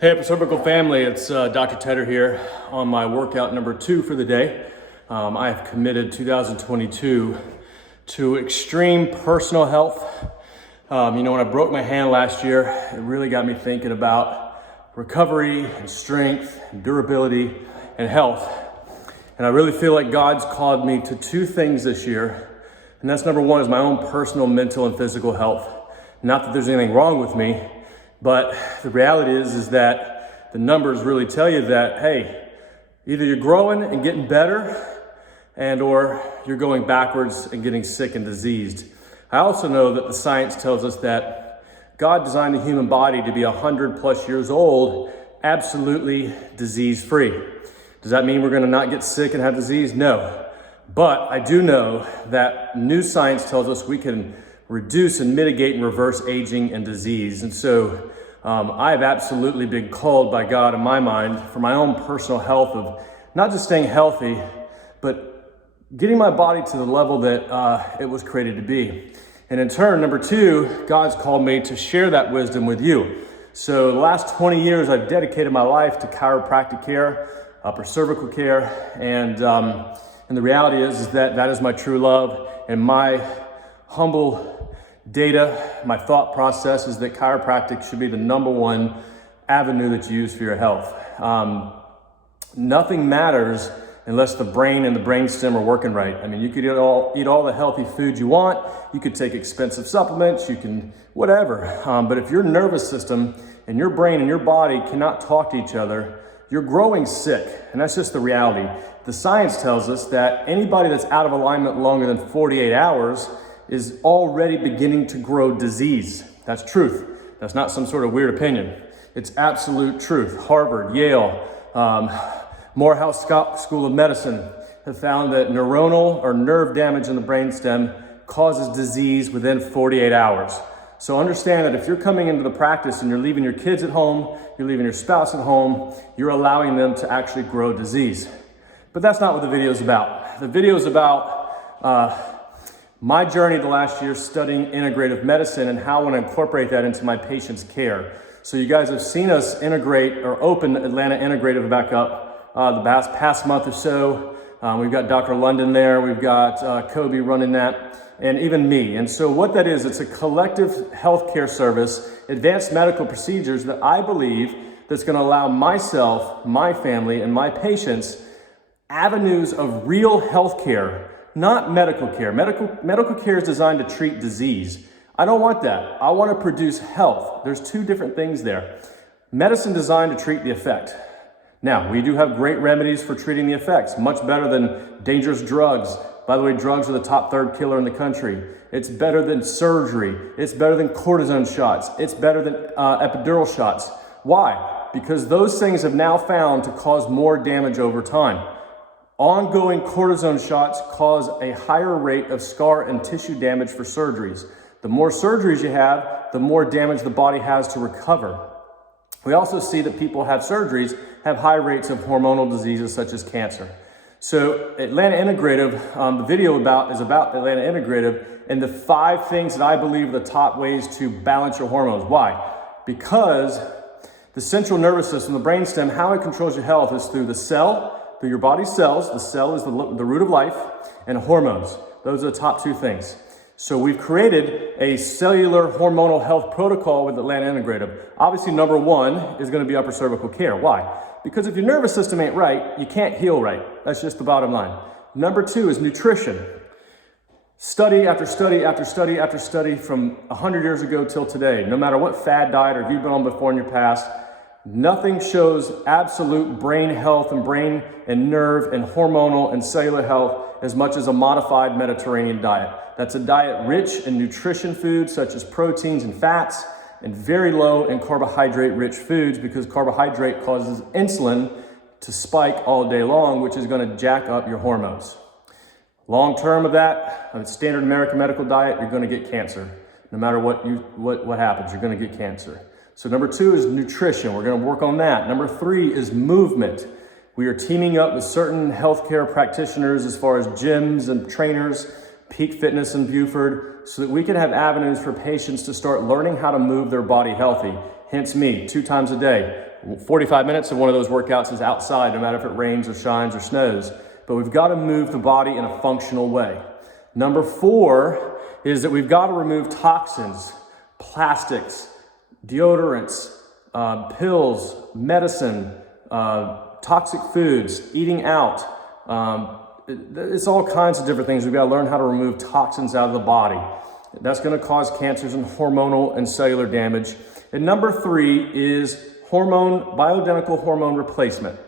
Hey, Upper Cervical family, it's Dr. Tedder here on my workout number 2 for the day. I have committed 2022 to extreme personal health. When I broke my hand last year, it really got me thinking about recovery and strength and durability and health. And I really feel like God's called me to 2 things this year. And that's number 1 is my own personal, mental, and physical health. Not that there's anything wrong with me, but the reality is that the numbers really tell you that, hey, either you're growing and getting better or you're going backwards and getting sick and diseased. I also know that the science tells us that God designed the human body to be 100+ years old, absolutely disease-free. Does that mean we're gonna not get sick and have disease? No. But I do know that new science tells us we can reduce and mitigate and reverse aging and disease. And so I've absolutely been called by God in my mind for my own personal health of not just staying healthy, but getting my body to the level that it was created to be. And in turn, number 2, God's called me to share that wisdom with you. So the last 20 years, I've dedicated my life to chiropractic care, upper cervical care, and the reality is that that is my true love. And my humble data, my thought process is that chiropractic should be the number 1 avenue that you use for your health. Nothing matters unless the brain and the brainstem are working right. I mean, you could eat all the healthy food you want, you could take expensive supplements, you can whatever. But if your nervous system and your brain and your body cannot talk to each other, you're growing sick, and that's just the reality. The science tells us that anybody that's out of alignment longer than 48 hours is already beginning to grow disease. That's truth. That's not some sort of weird opinion. It's absolute truth. Harvard, Yale, Morehouse School of Medicine have found that neuronal or nerve damage in the brainstem causes disease within 48 hours. So understand that if you're coming into the practice and you're leaving your kids at home, you're leaving your spouse at home, you're allowing them to actually grow disease. But that's not what the video is about. The video is about my journey the last year studying integrative medicine and how I want to incorporate that into my patients' care. So you guys have seen us integrate or open Atlanta Integrative back up the past month or so. We've got Dr. London there, we've got Kobe running that, and even me. And so what that is, it's a collective healthcare service, advanced medical procedures that I believe that's going to allow myself, my family, and my patients avenues of real healthcare. Not medical care. Medical care is designed to treat disease. I don't want that. I want to produce health. There's 2 different things there. Medicine designed to treat the effect. Now, we do have great remedies for treating the effects, much better than dangerous drugs. By the way, drugs are the top 3rd killer in the country. It's better than surgery. It's better than cortisone shots. It's better than epidural shots. Why? Because those things have now found to cause more damage over time. Ongoing cortisone shots cause a higher rate of scar and tissue damage for surgeries. The more surgeries you have, the more damage the body has to recover. We also see that people have surgeries have high rates of hormonal diseases such as cancer. So Atlanta Integrative, the video is about Atlanta Integrative and the 5 things that I believe are the top ways to balance your hormones. Why? Because the central nervous system, the brainstem, how it controls your health is through the cell, through your body's cells. The cell is the root of life, and hormones. Those are the top 2 things. So we've created a cellular hormonal health protocol with Atlanta Integrative. Obviously, number 1 is going to be upper cervical care. Why? Because if your nervous system ain't right, you can't heal right. That's just the bottom line. Number 2 is nutrition. Study after study after study after study from 100 years ago till today, no matter what fad diet or if you've been on before in your past, nothing shows absolute brain health and brain and nerve and hormonal and cellular health as much as a modified Mediterranean diet. That's a diet rich in nutrition foods such as proteins and fats and very low in carbohydrate-rich foods because carbohydrate causes insulin to spike all day long, which is going to jack up your hormones. Long term of that, a standard American medical diet, you're going to get cancer. No matter what happens, you're going to get cancer. So number 2 is nutrition. We're going to work on that. Number 3 is movement. We are teaming up with certain healthcare practitioners as far as gyms and trainers, Peak Fitness in Buford, so that we can have avenues for patients to start learning how to move their body healthy. Hence me, 2 times a day, 45 minutes of one of those workouts is outside, no matter if it rains or shines or snows. But we've got to move the body in a functional way. Number 4 is that we've got to remove toxins, plastics, deodorants, pills, medicine, toxic foods, eating out. It's all kinds of different things. We've got to learn how to remove toxins out of the body. That's going to cause cancers and hormonal and cellular damage. And number 3 is bioidentical hormone replacement.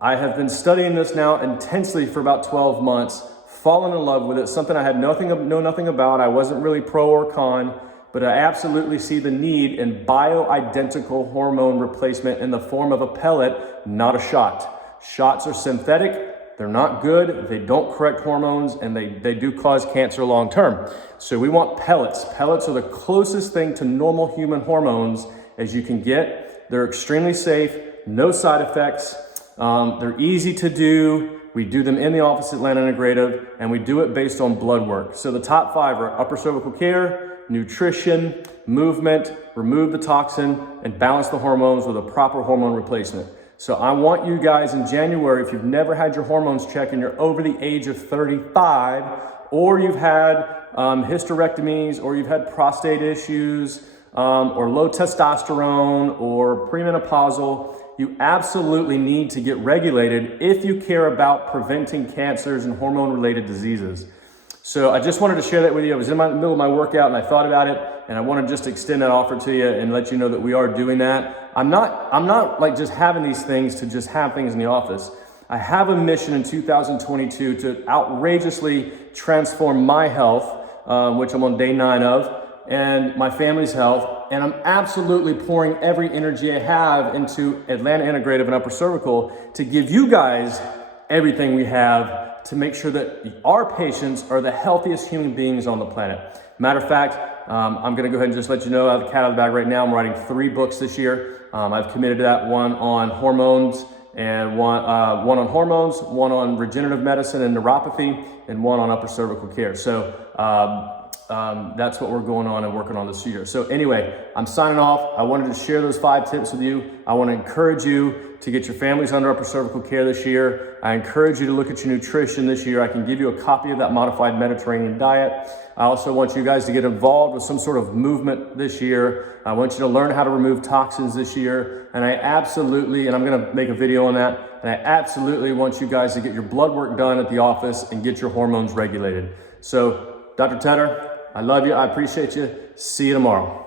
I have been studying this now intensely for about 12 months, fallen in love with it, something I had know nothing about. I wasn't really pro or con, but I absolutely see the need in bioidentical hormone replacement in the form of a pellet, not a shot. Shots are synthetic. They're not good, they don't correct hormones, and they do cause cancer long term. So we want pellets. Pellets are the closest thing to normal human hormones as you can get. They're extremely safe, no side effects. They're easy to do. We do them in the office at Atlanta Integrative, and we do it based on blood work. So the top 5 are upper cervical care, nutrition, movement, remove the toxin, and balance the hormones with a proper hormone replacement. So I want you guys in January, if you've never had your hormones checked and you're over the age of 35, or you've had hysterectomies, or you've had prostate issues, or low testosterone, or premenopausal, you absolutely need to get regulated if you care about preventing cancers and hormone-related diseases. So I just wanted to share that with you. I was in the middle of my workout and I thought about it, and I want to just extend that offer to you and let you know that we are doing that. I'm not like just having these things to just have things in the office. I have a mission in 2022 to outrageously transform my health, which I'm on day 9 of, and my family's health. And I'm absolutely pouring every energy I have into Atlanta Integrative and Upper Cervical to give you guys everything we have to make sure that our patients are the healthiest human beings on the planet. Matter of fact, I'm gonna go ahead and just let you know, I have the cat out of the bag right now. I'm writing 3 books this year. I've committed to that, one on hormones, and one on regenerative medicine and neuropathy, and one on upper cervical care. So that's what we're going on and working on this year. So anyway, I'm signing off. I wanted to share those 5 tips with you. I want to encourage you to get your families under upper cervical care this year. I encourage you to look at your nutrition this year. I can give you a copy of that modified Mediterranean diet. I also want you guys to get involved with some sort of movement this year. I want you to learn how to remove toxins this year. And I absolutely, and I'm going to make a video on that, and I absolutely want you guys to get your blood work done at the office and get your hormones regulated. So, Dr. Tedder, I love you. I appreciate you. See you tomorrow.